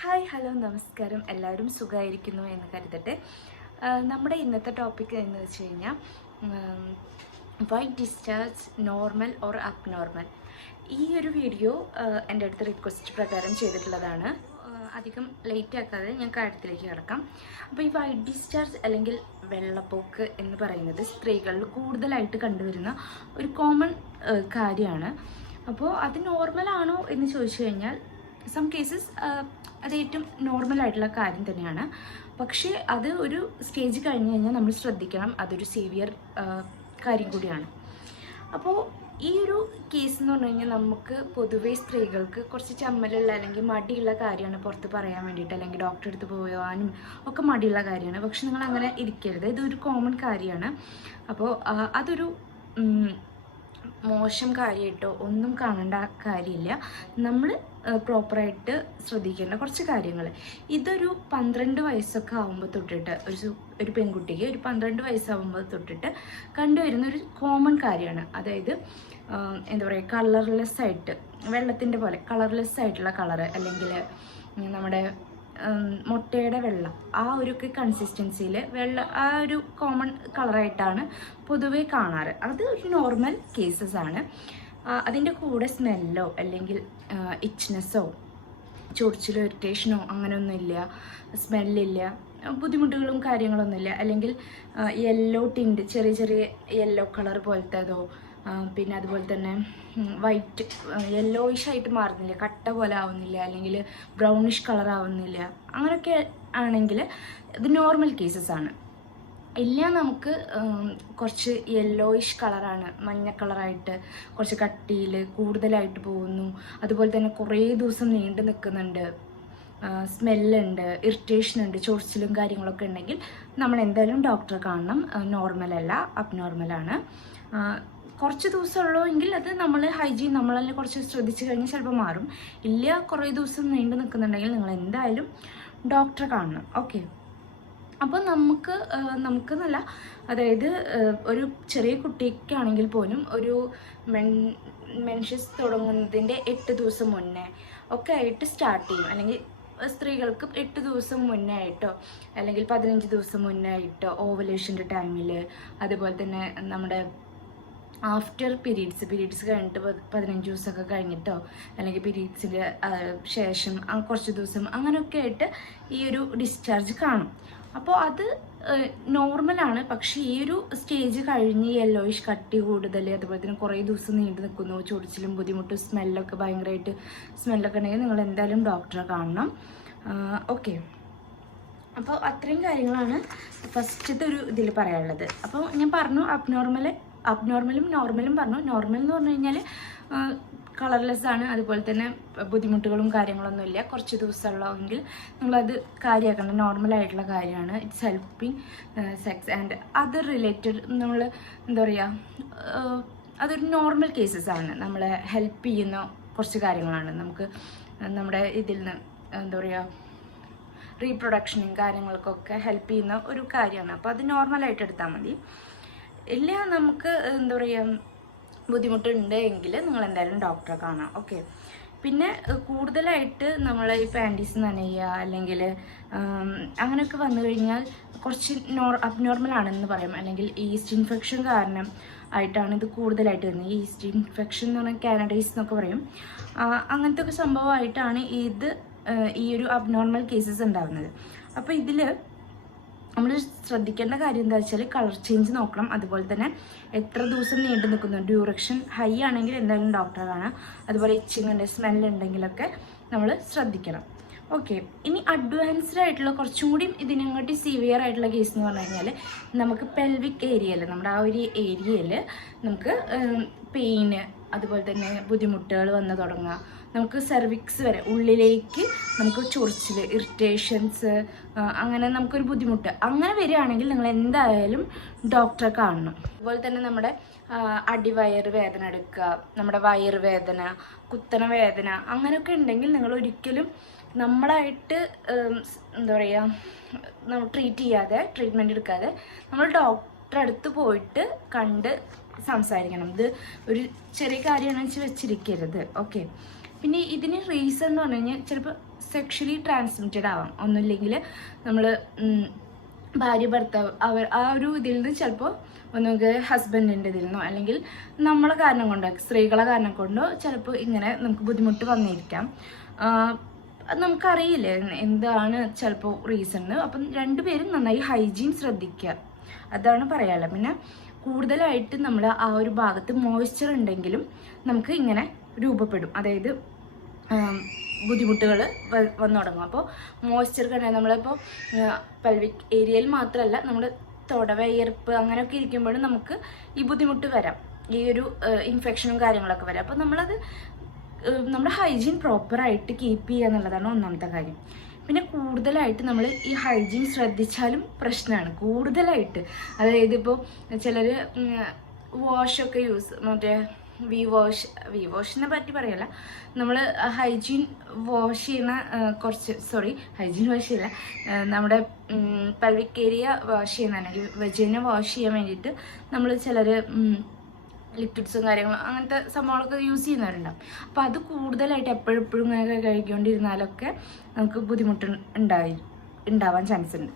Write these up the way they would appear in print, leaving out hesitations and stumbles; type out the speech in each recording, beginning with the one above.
Hi hello നമസ്കാരം. എല്ലാവരും സുഖമായിരിക്കുന്നു എന്ന് കരുതട്ടെ. നമ്മുടെ ഇന്നത്തെ ടോപ്പിക് എന്ന് വെച്ച് കഴിഞ്ഞാൽ white discharge normal or abnormal. ഈ ഒരു വീഡിയോ എൻ്റെ അടുത്ത് റിക്വസ്റ്റ് പ്രകാരം ചെയ്തിട്ടുള്ളതാണ്. അധികം ലേറ്റ് ആക്കാതെ ഞാൻ കാര്യത്തിലേക്ക് കിടക്കാം. അപ്പോൾ ഈ വൈറ്റ് ഡിസ്ചാർജ് അല്ലെങ്കിൽ വെള്ളപ്പോക്ക് എന്ന് പറയുന്നത് സ്ത്രീകളിൽ കൂടുതലായിട്ട് കണ്ടുവരുന്ന ഒരു കോമൺ കാര്യമാണ്. അപ്പോൾ അത് നോർമലാണോ എന്ന് ചോദിച്ചു കഴിഞ്ഞാൽ സം കേസസ് അത് ഏറ്റവും നോർമലായിട്ടുള്ള കാര്യം തന്നെയാണ്. പക്ഷേ അത് ഒരു സ്റ്റേജ് കഴിഞ്ഞ് കഴിഞ്ഞാൽ നമ്മൾ ശ്രദ്ധിക്കണം, അതൊരു സീവിയർ കാര്യം കൂടിയാണ്. അപ്പോൾ ഈ ഒരു കേസ് എന്ന് പറഞ്ഞു കഴിഞ്ഞാൽ നമുക്ക് പൊതുവേ സ്ത്രീകൾക്ക് കുറച്ച് ചമ്മലുള്ള അല്ലെങ്കിൽ മടിയുള്ള കാര്യമാണ് പുറത്ത് പറയാൻ വേണ്ടിയിട്ട്, അല്ലെങ്കിൽ ഡോക്ടറെ അടുത്ത് പോകാനും ഒക്കെ മടിയുള്ള കാര്യമാണ്. പക്ഷെ നിങ്ങൾ അങ്ങനെ ഇരിക്കരുത്, ഇതൊരു കോമൺ കാര്യമാണ്. അപ്പോൾ അതൊരു മോശം കാര്യമായിട്ടോ ഒന്നും കാണേണ്ട കാര്യമില്ല. നമ്മൾ പ്രോപ്പറായിട്ട് ശ്രദ്ധിക്കേണ്ട കുറച്ച് കാര്യങ്ങൾ. ഇതൊരു 12 വയസ്സൊക്കെ ആകുമ്പോൾ തൊട്ടിട്ട് ഒരു പെൺകുട്ടിക്ക് ഒരു 12 വയസ്സാകുമ്പോൾ തൊട്ടിട്ട് കണ്ടുവരുന്ന ഒരു കോമൺ കാര്യമാണ്. അതായത് എന്താ പറയുക, കളർലെസ് ആയിട്ട്, വെള്ളത്തിൻ്റെ പോലെ കളർലെസ് ആയിട്ടുള്ള കളറ്, അല്ലെങ്കിൽ നമ്മുടെ മുട്ടയുടെ വെള്ളം, ആ ഒരു കൺസിസ്റ്റൻസിയിൽ ആ ഒരു കോമൺ കളറായിട്ടാണ് പൊതുവേ കാണാറ്. അത് ഒരു നോർമൽ കേസസ് ആണ്. അതിൻ്റെ കൂടെ സ്മെല്ലോ അല്ലെങ്കിൽ ഇച്ച്നെസ്സോ ചൊറിച്ചിലോ ഇറിറ്റേഷനോ അങ്ങനെയൊന്നുമില്ല, സ്മെല്ലില്ല, ബുദ്ധിമുട്ടുകളും കാര്യങ്ങളൊന്നുമില്ല. അല്ലെങ്കിൽ യെല്ലോ ടിൻറ്റ്, ചെറിയ ചെറിയ യെല്ലോ കളർ പോലത്തേതോ, പിന്നെ അതുപോലെ തന്നെ വൈറ്റ് യെല്ലോയിഷ് ആയിട്ട് മാറുന്നില്ല, കട്ട പോലെ ആവുന്നില്ല, അല്ലെങ്കിൽ ബ്രൗണിഷ് കളർ ആവുന്നില്ല, അങ്ങനെയൊക്കെ ആണെങ്കിൽ ഇത് നോർമൽ കേസസ് ആണ്. ഇല്ല, നമുക്ക് കുറച്ച് യെല്ലോയിഷ് കളറാണ്, മഞ്ഞ കളറായിട്ട് കുറച്ച് കട്ടിയിൽ കൂടുതലായിട്ട് പോകുന്നു, അതുപോലെ തന്നെ കുറേ ദിവസം നീണ്ടു നിൽക്കുന്നുണ്ട്, സ്മെല്ലുണ്ട്, ഇറിറ്റേഷൻ ഉണ്ട്, ചൊറിച്ചിലും കാര്യങ്ങളൊക്കെ ഉണ്ടെങ്കിൽ നമ്മൾ എന്തായാലും ഡോക്ടറെ കാണണം. നോർമലല്ല, അബ്നോർമലാണ്. കുറച്ച് ദിവസമുള്ളൂ എങ്കിൽ അത് നമ്മൾ ഹൈജീൻ നമ്മളെല്ലാം കുറച്ച് ശ്രദ്ധിച്ചു കഴിഞ്ഞാൽ ചിലപ്പോൾ മാറും. ഇല്ല, കുറേ ദിവസം നീണ്ടു നിൽക്കുന്നുണ്ടെങ്കിൽ നിങ്ങൾ എന്തായാലും ഡോക്ടറെ കാണണം. ഓക്കെ. അപ്പോൾ നമുക്ക് നല്ല, അതായത് ഒരു ചെറിയ കുട്ടിക്കാണെങ്കിൽ പോലും ഒരു മെൻസസ് തുടങ്ങുന്നതിൻ്റെ 8 ദിവസം മുന്നേ ഒക്കെ ആയിട്ട് സ്റ്റാർട്ട് ചെയ്യും. അല്ലെങ്കിൽ സ്ത്രീകൾക്ക് 8 ദിവസം മുന്നേ ആയിട്ടോ അല്ലെങ്കിൽ 15 ദിവസം മുന്നേ ആയിട്ടോ ഓവലേഷൻ്റെ ടൈമിൽ, അതുപോലെ തന്നെ നമ്മുടെ ആഫ്റ്റർ പീരീഡ്സ് കഴിഞ്ഞിട്ട് 15 ദിവസമൊക്കെ കഴിഞ്ഞിട്ടോ, അല്ലെങ്കിൽ പീരീഡ്സിൻ്റെ ശേഷം കുറച്ച് ദിവസം അങ്ങനെയൊക്കെ ആയിട്ട് ഈ ഒരു ഡിസ്ചാർജ് കാണും. അപ്പോൾ അത് നോർമലാണ്. പക്ഷേ ഈ ഒരു സ്റ്റേജ് കഴിഞ്ഞ് യെല്ലോയിഷ് കട്ടി കൂടുതൽ, അതുപോലെ തന്നെ കുറേ ദിവസം നീണ്ടു നിൽക്കുന്നു, ചൊറിച്ചിലും ബുദ്ധിമുട്ടും സ്മെല്ലൊക്കെ ഭയങ്കരമായിട്ട് സ്മെല്ലൊക്കെ ഉണ്ടെങ്കിൽ നിങ്ങൾ എന്തായാലും ഡോക്ടറെ കാണണം. ഓക്കെ. അപ്പോൾ അത്രയും കാര്യങ്ങളാണ് ഫസ്റ്റത്തെ ഒരു ഇതിൽ പറയാനുള്ളത്. അപ്പോൾ ഞാൻ പറഞ്ഞു അബ്നോർമലും നോർമലും പറഞ്ഞു. നോർമൽ എന്ന് പറഞ്ഞു കഴിഞ്ഞാൽ കളർലെസ് ആണ്, അതുപോലെ തന്നെ ബുദ്ധിമുട്ടുകളും കാര്യങ്ങളൊന്നുമില്ല, കുറച്ച് ദിവസമുള്ളതെങ്കിൽ നിങ്ങളത് കാര്യമാക്കണം, നോർമലായിട്ടുള്ള കാര്യമാണ്. It's helping sex and other related, നമ്മൾ എന്താ പറയുക, അതൊരു നോർമൽ കേസസ് ആണ്. നമ്മളെ ഹെൽപ്പ് ചെയ്യുന്ന കുറച്ച് കാര്യങ്ങളാണ്. നമുക്ക് നമ്മുടെ ഇതിൽ നിന്ന് എന്താ പറയുക, റീപ്രൊഡക്ഷനും കാര്യങ്ങൾക്കൊക്കെ ഹെൽപ്പ് ചെയ്യുന്ന ഒരു കാര്യമാണ്. അപ്പോൾ അത് നോർമലായിട്ട് എടുത്താൽ മതി. ഇല്ല, നമുക്ക് എന്താ പറയുക, ബുദ്ധിമുട്ടുണ്ട് എങ്കിൽ നിങ്ങൾ എന്തായാലും ഡോക്ടറെ കാണാം. ഓക്കെ. പിന്നെ കൂടുതലായിട്ട് നമ്മൾ ഈ പാൻറ്റീസ് നനയുക അല്ലെങ്കിൽ അങ്ങനെയൊക്കെ വന്നു കഴിഞ്ഞാൽ കുറച്ച് അബ്നോർമൽ ആണെന്ന് പറയും. അല്ലെങ്കിൽ ഈസ്റ്റ് ഇൻഫെക്ഷൻ കാരണം ആയിട്ടാണ് ഇത് കൂടുതലായിട്ട് വരുന്നത്. ഈസ്റ്റ് ഇൻഫെക്ഷൻ എന്ന് പറഞ്ഞാൽ കാനഡൈസ് എന്നൊക്കെ പറയും. അങ്ങനത്തെ ഒക്കെ സംഭവമായിട്ടാണ് ഈ ഒരു അബ്നോർമൽ കേസസ് ഉണ്ടാകുന്നത്. അപ്പോൾ ഇതിൽ നമ്മൾ ശ്രദ്ധിക്കേണ്ട കാര്യം എന്താ വെച്ചാൽ കളർ ചേഞ്ച് നോക്കണം. അതുപോലെ തന്നെ എത്ര ദിവസം നീണ്ടു നിൽക്കുന്നു, ഡ്യൂറേഷൻ ഹൈ ആണെങ്കിൽ എന്തായാലും ഡോക്ടറെ കാണാം. അതുപോലെ ഇച്ചിങ് ഉണ്ട്, സ്മെല്ല് ഉണ്ടെങ്കിലൊക്കെ നമ്മൾ ശ്രദ്ധിക്കണം. ഓക്കെ. ഇനി അഡ്വാൻസ്ഡ് ആയിട്ടുള്ള കുറച്ചും കൂടി ഇതിനങ്ങോട്ട് സിവിയർ ആയിട്ടുള്ള കേസ് എന്ന് പറഞ്ഞു കഴിഞ്ഞാൽ നമുക്ക് പെൽവിക് ഏരിയയിൽ, നമ്മുടെ ആ ഒരു ഏരിയയിൽ നമുക്ക് പെയിന്, അതുപോലെ തന്നെ ബുദ്ധിമുട്ടുകൾ വന്ന് തുടങ്ങുക, നമുക്ക് സെർവിക്സ് വരെ ഉള്ളിലേക്ക് നമുക്ക് ചൊറിച്ചിൽ, ഇറിറ്റേഷൻസ്, അങ്ങനെ നമുക്കൊരു ബുദ്ധിമുട്ട് അങ്ങനെ വരികയാണെങ്കിൽ നിങ്ങൾ എന്തായാലും ഡോക്ടറെ കാണണം. അതുപോലെ തന്നെ നമ്മുടെ അടിവയറ് വേദന എടുക്കുക, നമ്മുടെ വയറുവേദന, കുത്തന വേദന അങ്ങനെയൊക്കെ ഉണ്ടെങ്കിൽ നിങ്ങൾ ഒരിക്കലും നമ്മളായിട്ട് എന്താ പറയുക, നമ്മൾ ട്രീറ്റ്മെൻറ്റ് എടുക്കാതെ നമ്മൾ ഡോക്ടറെ അടുത്ത് പോയിട്ട് കണ്ട് സംസാരിക്കണം. ഇത് ഒരു ചെറിയ കാര്യമാണെന്ന് വെച്ചിരിക്കരുത്. ഓക്കെ. പിന്നെ ഇതിന് റീസൺ എന്ന് പറഞ്ഞു കഴിഞ്ഞാൽ ചിലപ്പോൾ സെക്ഷലി ട്രാൻസ്മിറ്റഡ് ആവാം. ഒന്നുമില്ലെങ്കിൽ നമ്മൾ ഭാര്യ ഭർത്താവ് ആ ഒരു ഇതിൽ നിന്ന് ചിലപ്പോൾ ഒന്നുകിൽ ഹസ്ബൻഡിൻ്റെ ഇതിൽ നിന്നോ അല്ലെങ്കിൽ നമ്മളെ കാരണം കൊണ്ടോ സ്ത്രീകളെ കാരണം കൊണ്ടോ ചിലപ്പോൾ ഇങ്ങനെ നമുക്ക് ബുദ്ധിമുട്ട് വന്നിരിക്കാം. അത് നമുക്കറിയില്ലേ എന്താണ് ചിലപ്പോൾ റീസൺ. അപ്പം രണ്ടുപേരും നന്നായി ഹൈജീൻ ശ്രദ്ധിക്കുക, അതാണ് പറയാനുള്ളത്. പിന്നെ കൂടുതലായിട്ട് നമ്മൾ ആ ഒരു ഭാഗത്ത് മോയ്സ്ചർ ഉണ്ടെങ്കിലും നമുക്ക് ഇങ്ങനെ രൂപപ്പെടും, അതായത് ബുദ്ധിമുട്ടുകൾ വന്നു തുടങ്ങും. അപ്പോൾ മോയ്സ്ചർ കണ്ടാൽ നമ്മളിപ്പോൾ പെൽവിക് ഏരിയയിൽ മാത്രമല്ല നമ്മൾ തുടവയർപ്പ് അങ്ങനെയൊക്കെ ഇരിക്കുമ്പോഴും നമുക്ക് ഈ ബുദ്ധിമുട്ട് വരാം, ഈ ഒരു ഇൻഫെക്ഷനും കാര്യങ്ങളൊക്കെ വരാം. അപ്പോൾ നമ്മളത് നമ്മുടെ ഹൈജീൻ പ്രോപ്പറായിട്ട് കീപ്പ് ചെയ്യുക എന്നുള്ളതാണ് ഒന്നാമത്തെ കാര്യം. പിന്നെ കൂടുതലായിട്ട് നമ്മൾ ഈ ഹൈജീൻ ശ്രദ്ധിച്ചാലും പ്രശ്നമാണ് കൂടുതലായിട്ട്. അതായത് ഇപ്പോൾ ചിലർ വാഷൊക്കെ മറ്റേ വി വാഷിനെ പറ്റി പറയല്ല, നമ്മൾ ഹൈജീൻ വാഷ് ചെയ്യുന്ന ഹൈജീൻ വാഷ് ചെയ്യില്ല, നമ്മുടെ പെൽവിക് ഏരിയ വാഷ് ചെയ്യുന്ന അല്ലെങ്കിൽ വെജിനെ വാഷ് ചെയ്യാൻ വേണ്ടിയിട്ട് നമ്മൾ ചിലർ ലിക്വിഡ്സും കാര്യങ്ങളും അങ്ങനത്തെ സംഭവങ്ങളൊക്കെ യൂസ് ചെയ്യുന്നവരുണ്ടാവും. അപ്പോൾ അത് കൂടുതലായിട്ട് എപ്പോഴും ഇങ്ങനെ കഴിക്കൊണ്ടിരുന്നാലൊക്കെ നമുക്ക് ബുദ്ധിമുട്ട് ഉണ്ടാവാൻ ചാൻസ് ഉണ്ട്.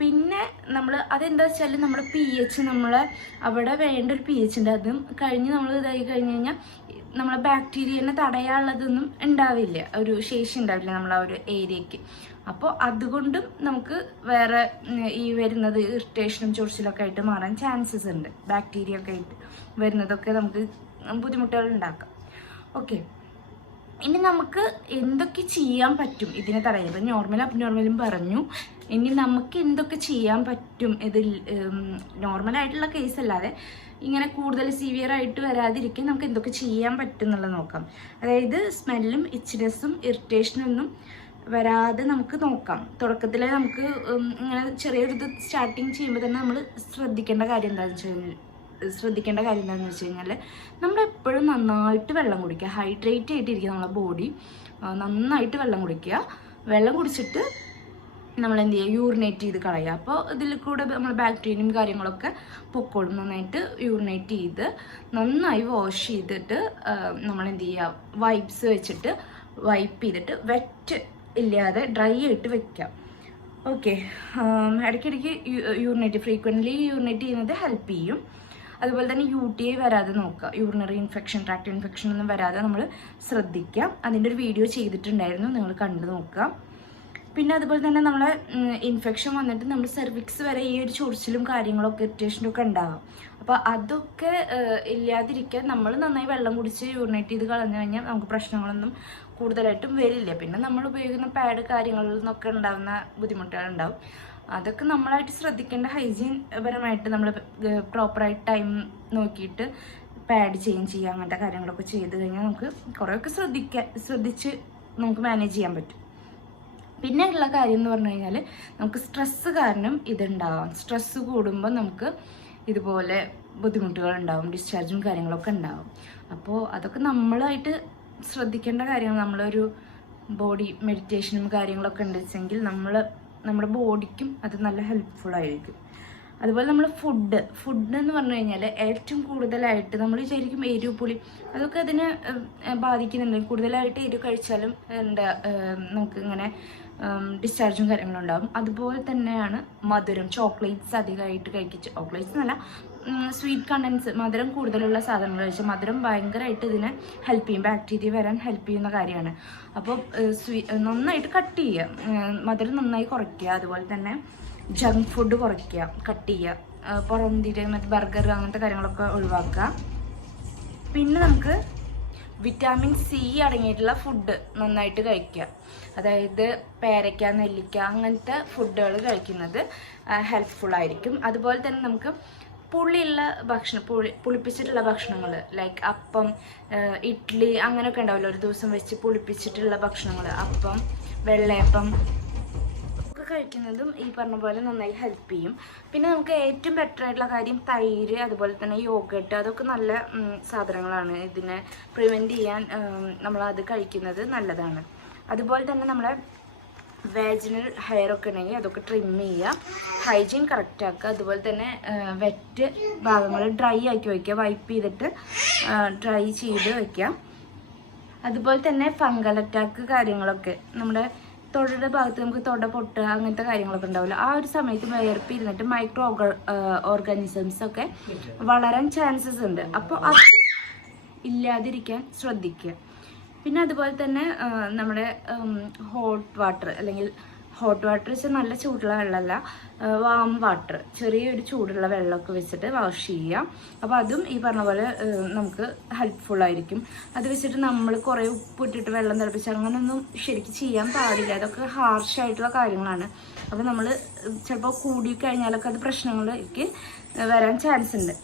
പിന്നെ നമ്മൾ അതെന്താ വെച്ചാൽ നമ്മുടെ pH നമ്മളെ അവിടെ വേണ്ട ഒരു pH ഉണ്ട്, അതും കഴിഞ്ഞ് നമ്മൾ ഇതായി കഴിഞ്ഞ് കഴിഞ്ഞാൽ നമ്മളെ ബാക്ടീരിയനെ തടയാനുള്ളതൊന്നും ഉണ്ടാവില്ല, ഒരു ശേഷി ഉണ്ടാവില്ല നമ്മൾ ആ ഒരു ഏരിയക്ക്. അപ്പോൾ അതുകൊണ്ടും നമുക്ക് വേറെ ഈ വരുന്നത് ഇറിറ്റേഷനും ചൊറിച്ചിലൊക്കെ ആയിട്ട് മാറാൻ ചാൻസസ് ഉണ്ട്. ബാക്ടീരിയ ഒക്കെ ആയിട്ട് വരുന്നതൊക്കെ നമുക്ക് ബുദ്ധിമുട്ടുകൾ ഉണ്ടാക്കാം. ഓക്കെ, ഇനി നമുക്ക് എന്തൊക്കെ ചെയ്യാൻ പറ്റും ഇതിനെ തടയാൻ? ഇപ്പം നോർമലും അബ്നോർമലും പറഞ്ഞു, ഇനി നമുക്ക് എന്തൊക്കെ ചെയ്യാൻ പറ്റും ഇതിൽ നോർമലായിട്ടുള്ള കേസ് അല്ലാതെ ഇങ്ങനെ കൂടുതൽ സിവിയർ ആയിട്ട് വരാതിരിക്കാൻ നമുക്ക് എന്തൊക്കെ ചെയ്യാൻ പറ്റും എന്നുള്ളത് നോക്കാം. അതായത് സ്മെല്ലും ഇച്ചിനെസ്സും ഇറിറ്റേഷനും ഒന്നും വരാതെ നമുക്ക് നോക്കാം. തുടക്കത്തിൽ നമുക്ക് ഇങ്ങനെ ചെറിയൊരു ഇത് സ്റ്റാർട്ടിങ് ചെയ്യുമ്പോൾ തന്നെ നമ്മൾ ശ്രദ്ധിക്കേണ്ട കാര്യം എന്താണെന്ന് വെച്ച് കഴിഞ്ഞാൽ നമ്മളെപ്പോഴും നന്നായിട്ട് വെള്ളം കുടിക്കുക, ഹൈഡ്രേറ്റ് ആയിട്ടിരിക്കുക. നമ്മളെ ബോഡി നന്നായിട്ട് വെള്ളം കുടിക്കുക. വെള്ളം കുടിച്ചിട്ട് നമ്മൾ എന്ത് ചെയ്യുക, യൂറിനേറ്റ് ചെയ്ത് കളയുക. അപ്പോൾ ഇതിൽ കൂടെ നമ്മൾ ബാക്ടീരിയയും കാര്യങ്ങളൊക്കെ പൊക്കോളും. നന്നായിട്ട് യൂറിനേറ്റ് ചെയ്ത് നന്നായി വാഷ് ചെയ്തിട്ട് നമ്മൾ എന്ത് ചെയ്യുക, വൈപ്സ് വെച്ചിട്ട് വൈപ്പ് ചെയ്തിട്ട് വെറ്റ് ഇല്ലാതെ ഡ്രൈ ആയിട്ട് വെക്കാം. ഓക്കെ, ഇടയ്ക്കിടയ്ക്ക് ഫ്രീക്വൻ്റ്ലി യൂറിനേറ്റ് ചെയ്യുന്നത് ഹെൽപ്പ് ചെയ്യും. അതുപോലെ തന്നെ UTI വരാതെ നോക്കുക, യൂറിനറി ഇൻഫെക്ഷൻ, ട്രാക്ട് ഇൻഫെക്ഷൻ ഒന്നും വരാതെ നമ്മൾ ശ്രദ്ധിക്കുക. അതിൻ്റെ ഒരു വീഡിയോ ചെയ്തിട്ടുണ്ടായിരുന്നു, നിങ്ങൾ കണ്ടു നോക്കുക. പിന്നെ അതുപോലെ തന്നെ നമ്മളെ ഇൻഫെക്ഷൻ വന്നിട്ട് നമ്മുടെ സെർവിക്സ് വരെ ഈ ഒരു ചൊറിച്ചിലും കാര്യങ്ങളൊക്കെ ഇറിറ്റേഷനും ഒക്കെ ഉണ്ടാകും. അപ്പോൾ അതൊക്കെ ഇല്ലാതിരിക്കാൻ നമ്മൾ നന്നായി വെള്ളം കുടിച്ച് യൂറിനേറ്റ് ചെയ്ത് കളഞ്ഞു കഴിഞ്ഞാൽ നമുക്ക് പ്രശ്നങ്ങളൊന്നും കൂടുതലായിട്ടും വരില്ല. പിന്നെ നമ്മൾ ഉപയോഗിക്കുന്ന പാഡ് കാര്യങ്ങളിൽ നിന്നൊക്കെ ഉണ്ടാകുന്ന ബുദ്ധിമുട്ടുകളുണ്ടാവും. അതൊക്കെ നമ്മളായിട്ട് ശ്രദ്ധിക്കേണ്ട, ഹൈജീൻ പരമായിട്ട് നമ്മൾ പ്രോപ്പറായിട്ട് ടൈം നോക്കിയിട്ട് പാഡ് ചേഞ്ച് ചെയ്യുക, അങ്ങനത്തെ കാര്യങ്ങളൊക്കെ ചെയ്ത് കഴിഞ്ഞാൽ നമുക്ക് കുറേയൊക്കെ ശ്രദ്ധിച്ച് നമുക്ക് മാനേജ് ചെയ്യാൻ പറ്റും. പിന്നെ ഉള്ള കാര്യം എന്ന് പറഞ്ഞു കഴിഞ്ഞാൽ നമുക്ക് സ്ട്രെസ്സ് കാരണം ഇതുണ്ടാവാം. സ്ട്രെസ്സ് കൂടുമ്പോൾ നമുക്ക് ഇതുപോലെ ബുദ്ധിമുട്ടുകൾ ഉണ്ടാവും, ഡിസ്ചാർജും കാര്യങ്ങളൊക്കെ ഉണ്ടാവും. അപ്പോൾ അതൊക്കെ നമ്മളായിട്ട് ശ്രദ്ധിക്കേണ്ട കാര്യങ്ങൾ. നമ്മളൊരു ബോഡി മെഡിറ്റേഷനും കാര്യങ്ങളൊക്കെ ഉണ്ടെങ്കിൽ നമ്മുടെ ബോഡിക്കും അത് നല്ല ഹെൽപ്ഫുള്ളായിരിക്കും. അതുപോലെ നമ്മൾ ഫുഡ് എന്ന് പറഞ്ഞു കഴിഞ്ഞാൽ ഏറ്റവും കൂടുതലായിട്ട് നമ്മൾ വിചാരിക്കും എരിവ് പുളി അതൊക്കെ അതിനെ ബാധിക്കുന്നുണ്ട്. കൂടുതലായിട്ട് എരിവ് കഴിച്ചാലും നമുക്ക് ഇങ്ങനെ ഡിസ്ചാർജും കാര്യങ്ങളും ഉണ്ടാകും. അതുപോലെ തന്നെയാണ് മധുരം, ചോക്ലേറ്റ്സ് അധികമായിട്ട് കഴിക്കുക. ചോക്ലേറ്റ്സ് എന്നല്ല, സ്വീറ്റ് കണ്ടൻസ്, മധുരം കൂടുതലുള്ള സാധനങ്ങൾ കഴിച്ചാൽ മധുരം ഭയങ്കരമായിട്ട് ഇതിനെ ഹെൽപ്പ് ചെയ്യും, ബാക്ടീരിയ വരാൻ ഹെൽപ്പ് ചെയ്യുന്ന കാര്യമാണ്. അപ്പോൾ നന്നായിട്ട് കട്ട് ചെയ്യുക, മധുരം നന്നായി കുറയ്ക്കുക. അതുപോലെ തന്നെ ജങ്ക് ഫുഡ് കുറയ്ക്കുക, കട്ട് ചെയ്യുക. പുറംതിരി മറ്റേ ബർഗർ അങ്ങനത്തെ കാര്യങ്ങളൊക്കെ ഒഴിവാക്കുക. പിന്നെ നമുക്ക് വിറ്റാമിൻ C അടങ്ങിയിട്ടുള്ള ഫുഡ് നന്നായിട്ട് കഴിക്കുക. അതായത് പേരയ്ക്ക, നെല്ലിക്ക അങ്ങനത്തെ ഫുഡുകൾ കഴിക്കുന്നത് ഹെൽപ്ഫുള്ളായിരിക്കും. അതുപോലെ തന്നെ നമുക്ക് പുളിയുള്ള ഭക്ഷണം, പുളിപ്പിച്ചിട്ടുള്ള ഭക്ഷണങ്ങൾ ലൈക്ക് അപ്പം, ഇഡ്ഡലി അങ്ങനെയൊക്കെ ഉണ്ടാവില്ല, ഒരു ദിവസം വെച്ച് പുളിപ്പിച്ചിട്ടുള്ള ഭക്ഷണങ്ങൾ, അപ്പം, വെള്ളയപ്പം കഴിക്കുന്നതും ഈ പറഞ്ഞ പോലെ നന്നായി ഹെൽപ്പ് ചെയ്യും. പിന്നെ നമുക്ക് ഏറ്റവും ബെറ്റർ ആയിട്ടുള്ള കാര്യം തൈര്, അതുപോലെ തന്നെ യോഗട്ട്, അതൊക്കെ നല്ല സാധനങ്ങളാണ്. ഇതിനെ പ്രിവെൻറ്റ് ചെയ്യാൻ നമ്മളത് കഴിക്കുന്നത് നല്ലതാണ്. അതുപോലെ തന്നെ നമ്മുടെ വാജിനൽ ഹെയർ ഒക്കെ ഉണ്ടെങ്കിൽ അതൊക്കെ ട്രിം ചെയ്യുക, ഹൈജീൻ കറക്റ്റ് ആക്കുക. അതുപോലെ തന്നെ വെറ്റ് ഭാഗങ്ങൾ ഡ്രൈ ആക്കി വയ്ക്കുക, വൈപ്പ് ചെയ്തിട്ട് ഡ്രൈ ചെയ്ത് വയ്ക്കുക. അതുപോലെ തന്നെ ഫംഗൽ അറ്റാക്ക് കാര്യങ്ങളൊക്കെ, നമ്മുടെ തൊടയുടെ ഭാഗത്ത് നമുക്ക് തൊട പൊട്ടുക അങ്ങനത്തെ കാര്യങ്ങളൊക്കെ ഉണ്ടാവില്ല. ആ ഒരു സമയത്ത് വിയർപ്പ് ഇരുന്നിട്ട് മൈക്രോ ഓർഗാനിസംസ് ഒക്കെ വളരാൻ ചാൻസസ് ഉണ്ട്. അപ്പോൾ അത് ഇല്ലാതിരിക്കാൻ ശ്രദ്ധിക്കുക. പിന്നെ അതുപോലെ തന്നെ നമ്മുടെ ഹോട്ട് വാട്ടർ, അല്ലെങ്കിൽ ഹോട്ട് വാട്ടർ വെച്ചാൽ നല്ല ചൂടുള്ള വെള്ളമല്ല, വാം വാട്ടർ, ചെറിയൊരു ചൂടുള്ള വെള്ളമൊക്കെ വെച്ചിട്ട് വാഷ് ചെയ്യുക. അപ്പോൾ അതും ഈ പറഞ്ഞ പോലെ നമുക്ക് ഹെൽപ്ഫുള്ളായിരിക്കും. അത് വെച്ചിട്ട് നമ്മൾ കുറേ ഉപ്പിട്ടിട്ട് വെള്ളം തിളപ്പിച്ച് അങ്ങനെയൊന്നും ശരിക്കും ചെയ്യാൻ പാടില്ല. അതൊക്കെ ഹാർഷായിട്ടുള്ള കാര്യങ്ങളാണ്. അപ്പോൾ നമ്മൾ ചിലപ്പോൾ കൂടിക്കഴിഞ്ഞാലൊക്കെ അത് പ്രശ്നങ്ങളിലേക്ക് വരാൻ ചാൻസ് ഉണ്ട്.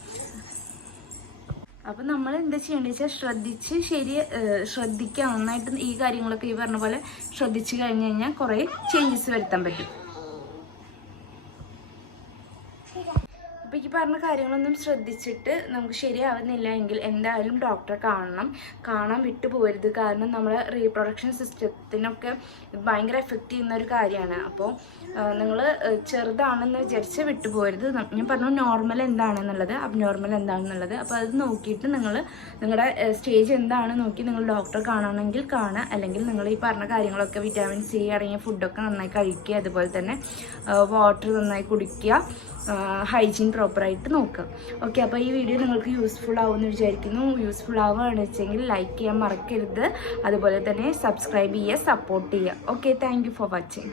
അപ്പം നമ്മൾ എന്താ ചെയ്യേണ്ടത് വെച്ചാൽ ശ്രദ്ധിക്കുക നന്നായിട്ട്. ഈ കാര്യങ്ങളൊക്കെ ഈ പറഞ്ഞ പോലെ ശ്രദ്ധിച്ചു കഴിഞ്ഞ് കഴിഞ്ഞാൽ കുറേ ചേഞ്ചസ് വരുത്താൻ പറ്റും. അപ്പോൾ ഈ പറഞ്ഞ കാര്യങ്ങളൊന്നും ശ്രദ്ധിച്ചിട്ട് നമുക്ക് ശരിയാവുന്നില്ല എങ്കിൽ എന്തായാലും ഡോക്ടറെ കാണാൻ വിട്ടുപോകരുത്. കാരണം നമ്മളെ റീപ്രൊഡക്ഷൻ സിസ്റ്റത്തിനൊക്കെ ഭയങ്കര എഫക്റ്റ് ചെയ്യുന്ന ഒരു കാര്യമാണ്. അപ്പോൾ നിങ്ങൾ ചെറുതാണെന്ന് വിചാരിച്ച് വിട്ടുപോകരുത്. ഞാൻ പറഞ്ഞു നോർമൽ എന്താണെന്നുള്ളത്, അബ്നോർമൽ എന്താണെന്നുള്ളത്. അപ്പോൾ അത് നോക്കിയിട്ട് നിങ്ങളുടെ സ്റ്റേജ് എന്താണെന്ന് നോക്കി നിങ്ങൾ ഡോക്ടറെ കാണണമെങ്കിൽ കാണുക. അല്ലെങ്കിൽ നിങ്ങൾ ഈ പറഞ്ഞ കാര്യങ്ങളൊക്കെ വിറ്റാമിൻ സി അടങ്ങിയ ഫുഡൊക്കെ നന്നായി കഴിക്കുക. അതുപോലെ തന്നെ വാട്ടർ നന്നായി കുടിക്കുക. ഹൈജീൻ പ്രോപ്പറായിട്ട് നോക്കുക. ഓക്കെ, അപ്പോൾ ഈ വീഡിയോ നിങ്ങൾക്ക് യൂസ്ഫുൾ ആവുമെന്ന് വിചാരിക്കുന്നു. യൂസ്ഫുൾ ആവുകയാണെന്ന് വെച്ചെങ്കിൽ ലൈക്ക് ചെയ്യാൻ മറക്കരുത്. അതുപോലെ തന്നെ സബ്സ്ക്രൈബ് ചെയ്യുക, സപ്പോർട്ട് ചെയ്യുക. Okay, thank you for watching.